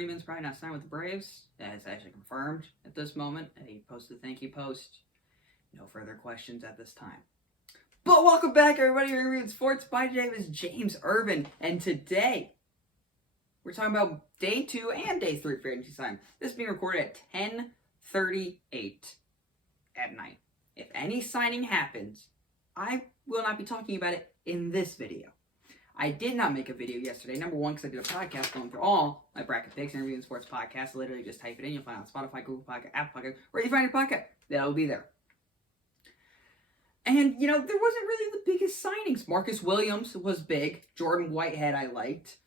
Freeman's probably not signed with the Braves. That's actually confirmed at this moment. He posted a thank you post. No further questions at this time. But welcome back, everybody. We're reviewing sports. My name is James Irvin, and today we're talking about day 2 and day 3 free agency signing. This is being recorded at 10:38 at night. If any signing happens, I will not be talking about it in this video. I did not make a video yesterday. Number one, because I did a podcast going through all my bracket picks and reviewing sports podcasts. Literally just type it in. You'll find it on Spotify, Google Podcast, Apple Podcast, where you find your podcast. That'll be there. And, there wasn't really the biggest signings. Marcus Williams was big. Jordan Whitehead I liked.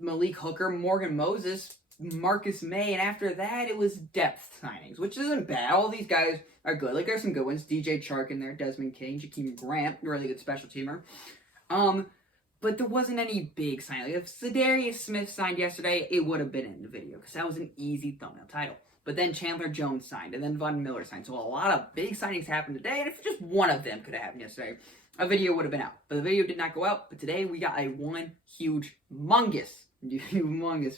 Malik Hooker, Morgan Moses, Marcus May, and after that it was depth signings, which isn't bad. All these guys are good. Like, there's some good ones. DJ Chark in there, Desmond King, Jakeem Grant, really good special teamer. But there wasn't any big signing. Like, if Zadarius Smith signed yesterday, it would have been in the video, because that was an easy thumbnail title. But then Chandler Jones signed, and then Von Miller signed. So a lot of big signings happened today, and if just one of them could have happened yesterday, a video would have been out. But the video did not go out, but today we got a humongous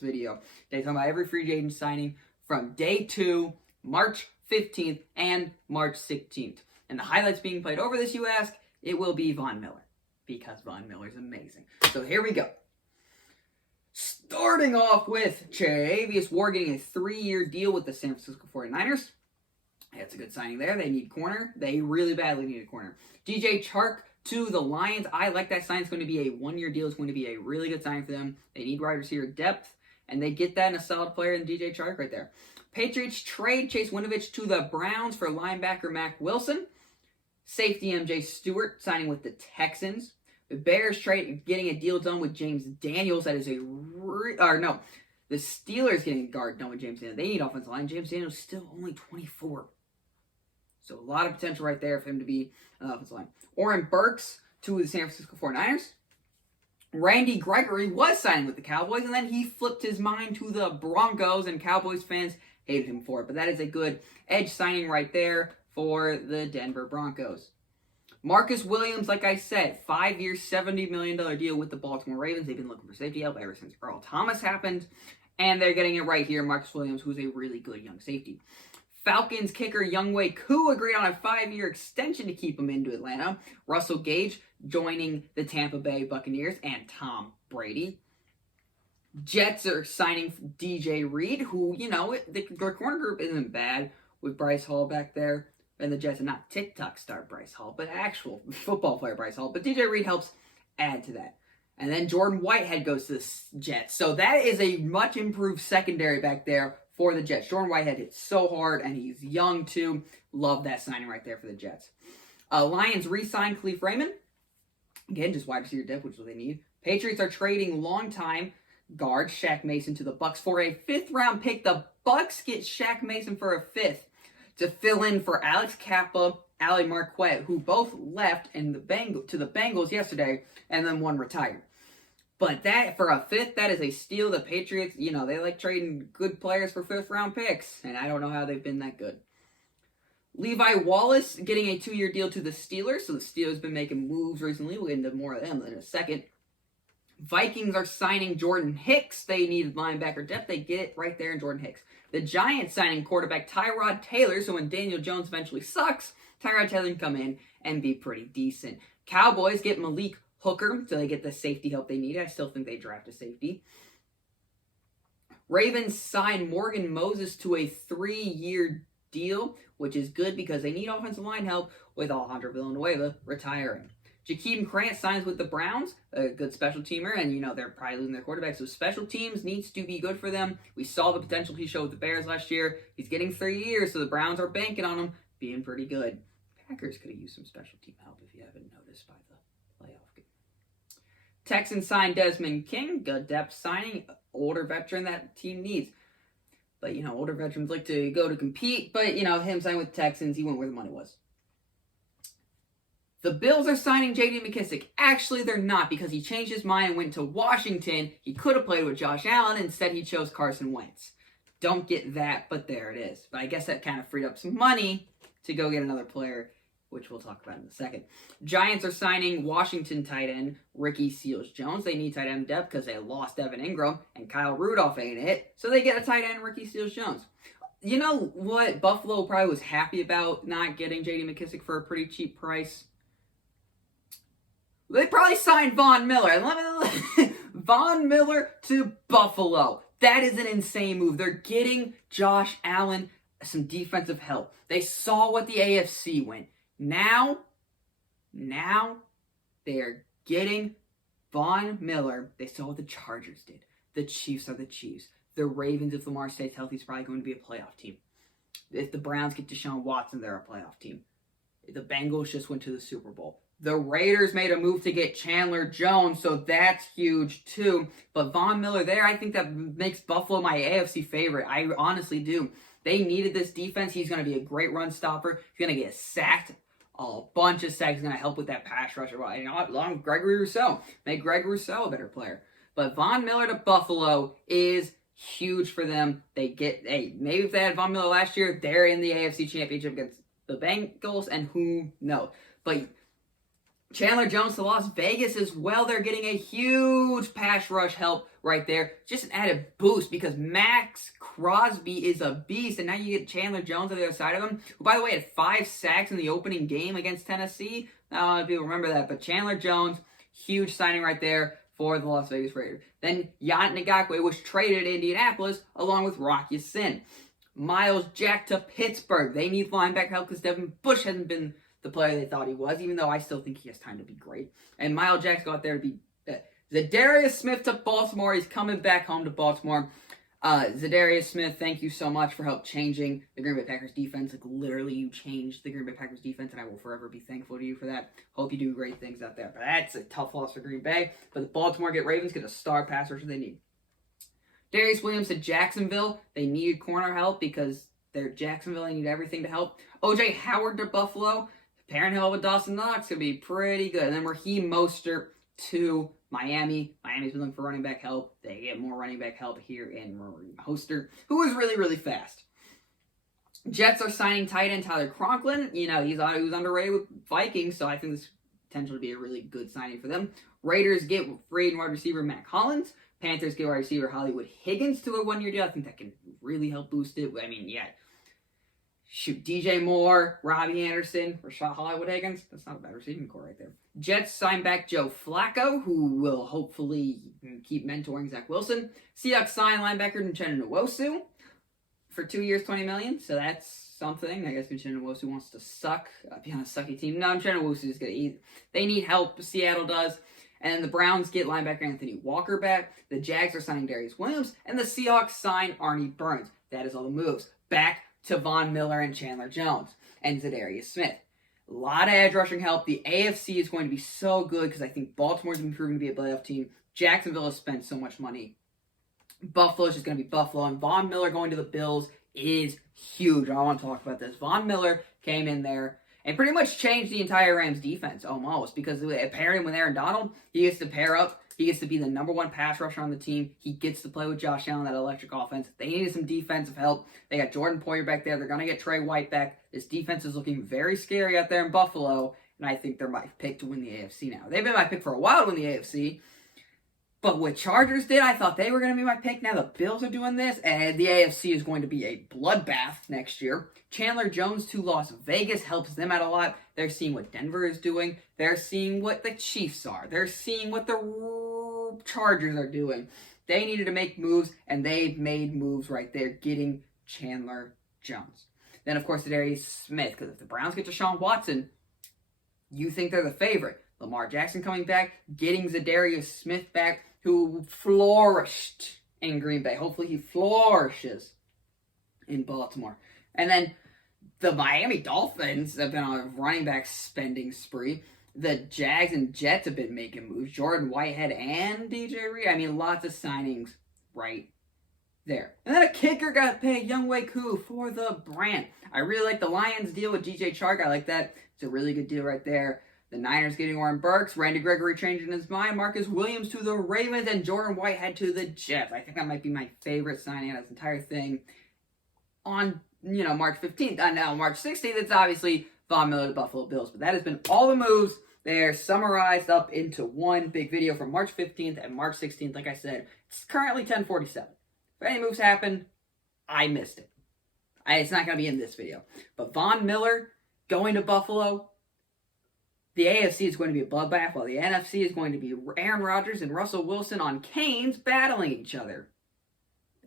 video. They talking about every free agent signing from day 2, March 15th, and March 16th. And the highlights being played over this, you ask, it will be Von Miller, because Von Miller's amazing. So here we go. Starting off with Travis Ward getting a 3-year deal with the San Francisco 49ers. That's a good signing there. They need corner. They really badly need a corner. DJ Chark to the Lions. I like that sign. It's going to be a 1-year deal. It's going to be a really good sign for them. They need wide receiver depth, and they get that in a solid player in DJ Chark right there. Patriots trade Chase Winovich to the Browns for linebacker Mac Wilson. Safety MJ Stewart signing with the Texans. The Bears trade getting a deal done with James Daniels. That is the Steelers getting a guard done with James Daniels. They need offensive line. James Daniels is still only 24. So a lot of potential right there for him to be an offensive line. Oren Burks to the San Francisco 49ers. Randy Gregory was signing with the Cowboys, and then he flipped his mind to the Broncos, and Cowboys fans hated him for it. But that is a good edge signing right there for the Denver Broncos. Marcus Williams, like I said, 5-year, $70 million deal with the Baltimore Ravens. They've been looking for safety help ever since Earl Thomas happened, and they're getting it right here. Marcus Williams, who's a really good young safety. Falcons kicker Younghoe Koo agreed on a 5-year extension to keep him into Atlanta. Russell Gage joining the Tampa Bay Buccaneers and Tom Brady. Jets are signing DJ Reed, who, their corner group isn't bad with Bryce Hall back there. And the Jets are not TikTok star Bryce Hall, but actual football player Bryce Hall. But DJ Reed helps add to that. And then Jordan Whitehead goes to the Jets. So that is a much improved secondary back there for the Jets. Jordan Whitehead hits so hard, and he's young too. Love that signing right there for the Jets. Lions re-signed Khalif Raymond. Again, just wide receiver depth, which is what they need. Patriots are trading longtime guard Shaq Mason to the Bucks for a 5th-round pick. The Bucks get Shaq Mason for a 5th. To fill in for Alex Kappa, Ali Marquette, who both left to the Bengals yesterday, and then one retired. But that, for a 5th, that is a steal. The Patriots, they like trading good players for 5th-round picks, and I don't know how they've been that good. Levi Wallace getting a 2-year deal to the Steelers, so the Steelers have been making moves recently. We'll get into more of them in a second. Vikings are signing Jordan Hicks. They needed linebacker depth. They get it right there in Jordan Hicks. The Giants signing quarterback Tyrod Taylor, so when Daniel Jones eventually sucks, Tyrod Taylor can come in and be pretty decent. Cowboys get Malik Hooker, so they get the safety help they need. I still think they draft a safety. Ravens sign Morgan Moses to a 3-year deal, which is good because they need offensive line help with Alejandro Villanueva retiring. Jakeem Grant signs with the Browns, a good special teamer, and they're probably losing their quarterback, so special teams needs to be good for them. We saw the potential he showed with the Bears last year. He's getting 3 years, so the Browns are banking on him being pretty good. Packers could have used some special team help if you haven't noticed by the playoff game. Texans signed Desmond King, good depth signing, older veteran that team needs. But, older veterans like to go to compete, but, him signing with the Texans, he went where the money was. The Bills are signing J.D. Mckissick. Actually, they're not, because he changed his mind and went to Washington. He could have played with Josh Allen. Instead, he chose Carson Wentz. Don't get that, but there it is. But I guess that kind of freed up some money to go get another player which we'll talk about in a second. Giants are signing Washington tight end Ricky Seals-Jones. They need tight end depth because they lost Evan Ingram, and Kyle Rudolph ain't it. So they get a tight end Ricky Seals-Jones. You know what Buffalo probably was happy about not getting J.D. McKissick for a pretty cheap price? They probably signed Von Miller. Von Miller to Buffalo. That is an insane move. They're getting Josh Allen some defensive help. They saw what the AFC went. Now they are getting Von Miller. They saw what the Chargers did. The Chiefs are the Chiefs. The Ravens, if Lamar stays healthy, is probably going to be a playoff team. If the Browns get Deshaun Watson, they're a playoff team. The Bengals just went to the Super Bowl. The Raiders made a move to get Chandler Jones, so that's huge too. But Von Miller there, I think that makes Buffalo my AFC favorite. I honestly do. They needed this defense. He's going to be a great run stopper. He's going to get sacked. A bunch of sacks. He's going to help with that pass rusher. You know, along with Gregory Rousseau. Make Gregory Rousseau a better player. But Von Miller to Buffalo is huge for them. They get, maybe if they had Von Miller last year, they're in the AFC Championship against the Bengals, and who knows. But Chandler Jones to Las Vegas as well. They're getting a huge pass rush help right there. Just an added boost because Max Crosby is a beast. And now you get Chandler Jones on the other side of him, who, by the way, had 5 sacks in the opening game against Tennessee. Not a lot of people remember that. But Chandler Jones, huge signing right there for the Las Vegas Raiders. Then Yannick Ngakoue was traded to Indianapolis along with Rock Ya-Sin. Miles Jack to Pittsburgh. They need linebacker help because Devin Bush hasn't been the player they thought he was, even though I still think he has time to be great. And Miles Jack's got there to be Zadarius Smith to Baltimore. He's coming back home to Baltimore. Zadarius Smith, thank you so much for help changing the Green Bay Packers defense. Like, literally, you changed the Green Bay Packers defense, and I will forever be thankful to you for that. Hope you do great things out there. But that's a tough loss for Green Bay. But the Baltimore Ravens get a star pass rusher they need. Darius Williams to Jacksonville. They need corner help because they're Jacksonville. They need everything to help. O.J. Howard to Buffalo. Pairing him with Dawson Knox could be pretty good. And then Raheem Mostert to Miami. Miami's been looking for running back help. They get more running back help here in Raheem Mostert, who is really, really fast. Jets are signing tight end Tyler Conklin. You know, he was underrated with Vikings, so I think this potential to be a really good signing for them. Raiders get free and wide receiver Matt Collins. Panthers get wide receiver Hollywood Higgins to a 1-year deal. I think that can really help boost it. I mean, yeah. Shoot, DJ Moore, Robbie Anderson, Rashad Hollywood Higgins. That's not a bad receiving core right there. Jets sign back Joe Flacco, who will hopefully keep mentoring Zach Wilson. Seahawks sign linebacker Uchenna Nwosu for 2 years, $20 million. So that's something. I guess Uchenna Nwosu wants to be on a sucky team. No, Uchenna Nwosu is going to eat. They need help. Seattle does. And then the Browns get linebacker Anthony Walker back. The Jags are signing Darius Williams. And the Seahawks sign Arnie Burns. That is all the moves. Back to Von Miller and Chandler Jones and Zadarius Smith. A lot of edge rushing help. The AFC is going to be so good because I think Baltimore's been proven to be a playoff team. Jacksonville has spent so much money. Buffalo's just going to be Buffalo. And Von Miller going to the Bills is huge. I want to talk about this. Von Miller came in there and pretty much changed the entire Rams defense almost because pairing with Aaron Donald, he gets to pair up. He gets to be the number 1 pass rusher on the team. He gets to play with Josh Allen, that electric offense. They needed some defensive help. They got Jordan Poyer back there. They're going to get Trey White back. This defense is looking very scary out there in Buffalo, and I think they're my pick to win the AFC now. They've been my pick for a while to win the AFC, but what Chargers did, I thought they were going to be my pick. Now the Bills are doing this, and the AFC is going to be a bloodbath next year. Chandler Jones to Las Vegas helps them out a lot. They're seeing what Denver is doing. They're seeing what the Chiefs are. They're seeing what the Chargers are doing. They needed to make moves, and they've made moves right there, getting Chandler Jones. Then, of course, Zadarius Smith, because if the Browns get Deshaun Watson, you think they're the favorite. Lamar Jackson coming back, getting Zadarius Smith back, who flourished in Green Bay. Hopefully he flourishes in Baltimore. And then the Miami Dolphins have been on a running back spending spree. The Jags and Jets have been making moves. Jordan Whitehead and DJ Reed. I mean, lots of signings right there. And then a kicker got paid, Younghoe Koo, for the brand. I really like the Lions deal with DJ Chark. I like that. It's a really good deal right there. The Niners getting Warren Burks, Randy Gregory changing his mind, Marcus Williams to the Ravens, and Jordan Whitehead to the Jets. I think that might be my favorite signing of this entire thing. On, March 15th. Now, March 16th, it's obviously Von Miller to Buffalo Bills. But that has been all the moves. They're summarized up into one big video from March 15th and March 16th. Like I said, it's currently 10:47. If any moves happen, I missed it. It's not going to be in this video. But Von Miller going to Buffalo, the AFC is going to be a bloodbath, while the NFC is going to be Aaron Rodgers and Russell Wilson on canes battling each other.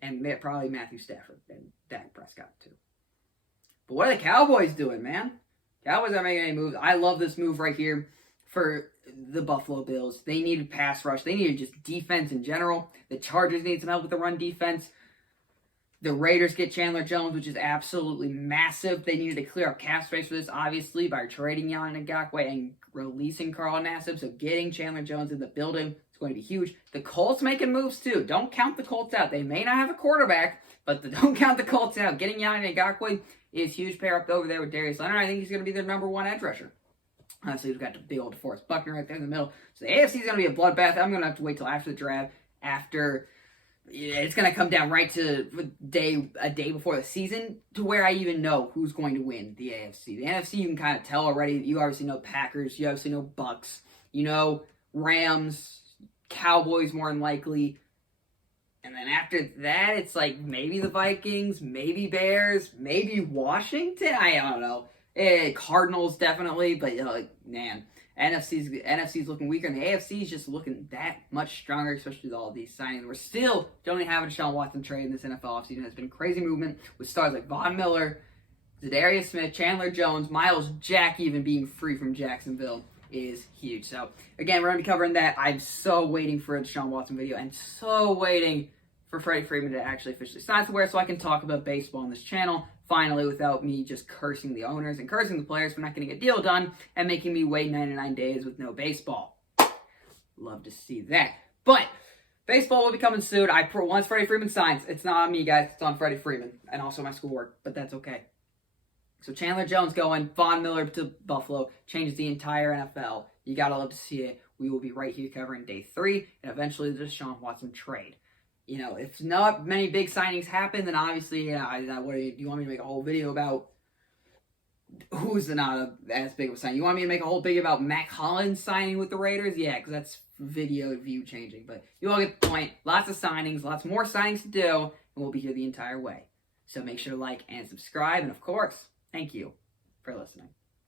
And probably Matthew Stafford and Dak Prescott, too. But what are the Cowboys doing, man? Cowboys aren't making any moves. I love this move right here for the Buffalo Bills. They needed pass rush. They needed just defense in general. The Chargers need some help with the run defense. The Raiders get Chandler Jones, which is absolutely massive. They needed to clear up cap space for this, obviously, by trading Yannick Ngakoue and releasing Carl Nassib. So getting Chandler Jones in the building is going to be huge. The Colts making moves, too. Don't count the Colts out. They may not have a quarterback, but don't count the Colts out. Getting Yannick Ngakoue is huge. Pair up over there with Darius Leonard. I think he's going to be their number one edge rusher. Honestly, we've got the big old DeForest Buckner right there in the middle. So the AFC is going to be a bloodbath. I'm going to have to wait till after the draft. It's going to come down right to a day before the season to where I even know who's going to win the AFC. The NFC, you can kind of tell already. You obviously know Packers. You obviously know Bucks. You know Rams, Cowboys more than likely. And then after that, it's like maybe the Vikings, maybe Bears, maybe Washington. I don't know. Cardinals definitely, but man, NFC's looking weaker, and the AFC is just looking that much stronger, especially with all these signings. We're still don't even have a Deshaun Watson trade in this NFL offseason. There's been crazy movement with stars like Von Miller, Zadarius Smith, Chandler Jones, Miles Jack even being free from Jacksonville is huge. So again, we're going to be covering that. I'm so waiting for a Deshaun Watson video and so waiting for Freddie Freeman to actually officially sign somewhere so I can talk about baseball on this channel finally without me just cursing the owners and cursing the players for not getting a deal done and making me wait 99 days with no baseball. Love to see that. But baseball will be coming soon. Once Freddie Freeman signs, it's not on me, guys. It's on Freddie Freeman and also my schoolwork, but that's okay. So Chandler Jones going, Von Miller to Buffalo, changes the entire NFL. You gotta love to see it. We will be right here covering day 3 and eventually the Deshaun Watson trade. If not many big signings happen, then obviously, do you want me to make a whole video about who's not as big of a signing? You want me to make a whole video about Mac Hollins signing with the Raiders? Yeah, because that's video view changing. But you all get the point. Lots of signings, lots more signings to do, and we'll be here the entire way. So make sure to like and subscribe, and of course, thank you for listening.